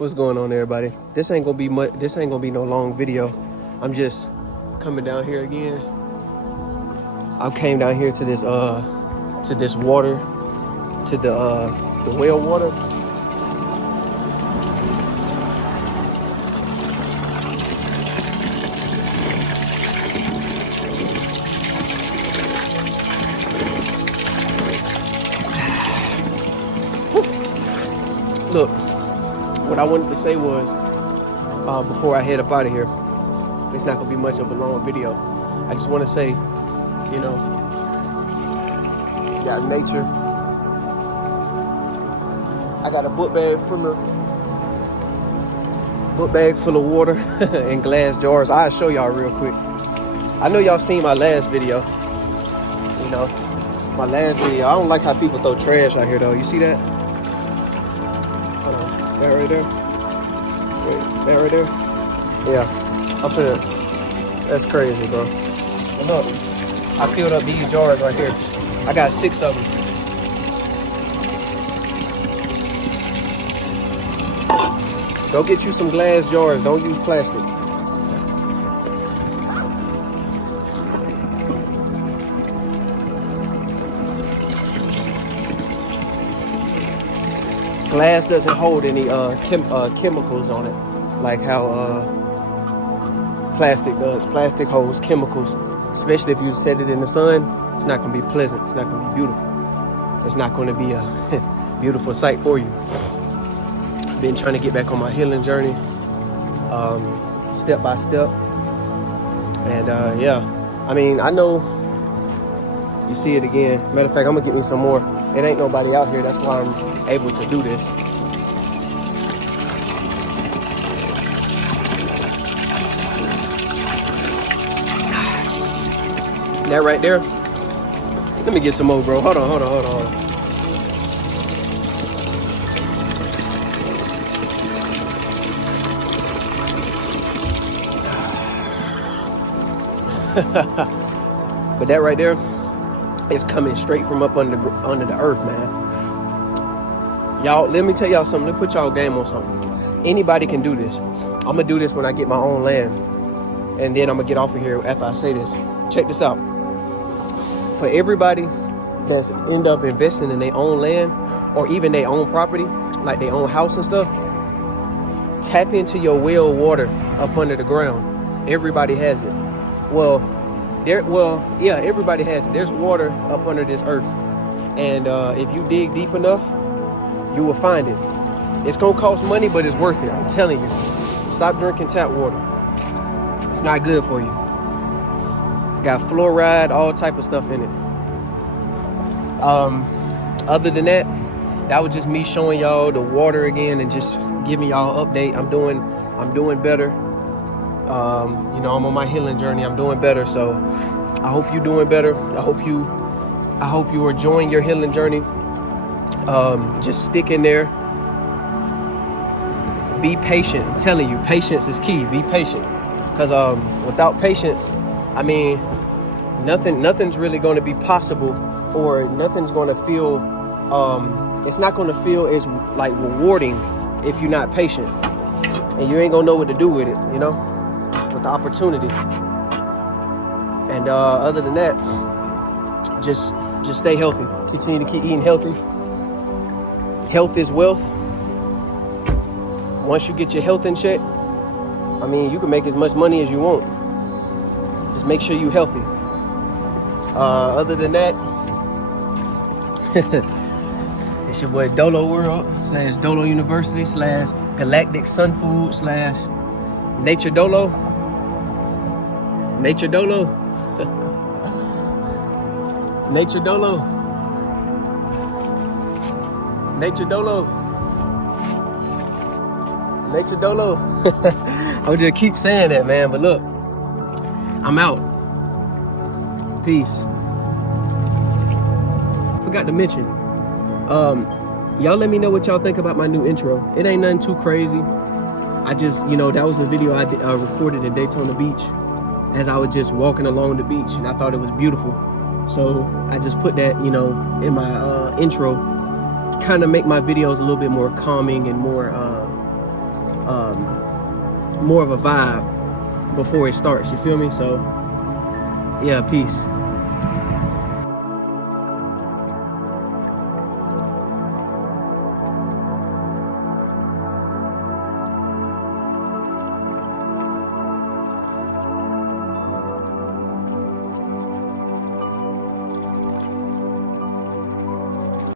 What's going on, everybody? This ain't gonna be much. This ain't gonna be no long video. I'm just coming down here again. I came down here to this water, to the well water. Look, what I wanted to say was, before I head up out of here, it's not gonna be much of a long video. I just want to say, you know, got nature. I got a book bag full of water in glass jars. I'll show y'all real quick. I know y'all seen my last video. You know, my last video. I don't like how people throw trash out here though. You see that? That right there? Wait, that right there? Yeah, up there. That's crazy, bro. But look, I filled up these jars right here. I got 6 of them. Go get you some glass jars. Don't use plastic. Glass doesn't hold any chemicals on it, like how plastic does. Plastic holds chemicals, especially if you set it in the sun. It's not going to be pleasant. It's not going to be beautiful. It's not going to be a beautiful sight for you. Been trying to get back on my healing journey, step by step. And yeah, I mean, I know you see it again. Matter of fact, I'm going to get me some more. It ain't nobody out here. That's why I'm able to do this. That right there. Let me get some more, bro. Hold on. But that right there is coming straight from up under the earth, man. Y'all, let me tell y'all something. Let me put y'all game on something. Anybody can do this. I'm gonna do this when I get my own land, and then I'm gonna get off of here after I say this. Check this out. For everybody that's end up investing in their own land or even their own property, like their own house and stuff, tap into your well water up under the ground. Everybody has it. Yeah, everybody has it. There's water up under this earth, and if you dig deep enough, you will find it. It's gonna cost money, but it's worth it. I'm telling you. Stop drinking tap water. It's not good for you. Got fluoride, all type of stuff in it. Other than that, that was just me showing y'all the water again and just giving y'all an update. I'm doing better. You know, I'm on my healing journey. I'm doing better. So I hope you're doing better. I hope you are enjoying your healing journey. Just stick in there. Be patient. I'm telling you, patience is key. Be patient. Because without patience, I mean, nothing's really going to be possible, or nothing's going to feel, it's not going to feel as like rewarding if you're not patient. And you ain't going to know what to do with it, you know, with the opportunity. And other than that, just stay healthy. Continue to keep eating healthy. Health is wealth. Once you get your health in check, I mean, you can make as much money as you want. Just make sure you're healthy. Other than that, it's your boy Dolo World / Dolo University / Galactic Sun Food / Nature Dolo. Nature Dolo. Nature Dolo. Nature Dolo. Nature Dolo. I would just keep saying that, man. But look, I'm out. Peace. Forgot to mention, y'all let me know what y'all think about my new intro. It ain't nothing too crazy. I just, you know, that was a video I recorded in Daytona Beach as I was just walking along the beach, and I thought it was beautiful. So I just put that, you know, in my intro, kind of make my videos a little bit more calming and more more of a vibe before it starts. You feel me? So, yeah, peace.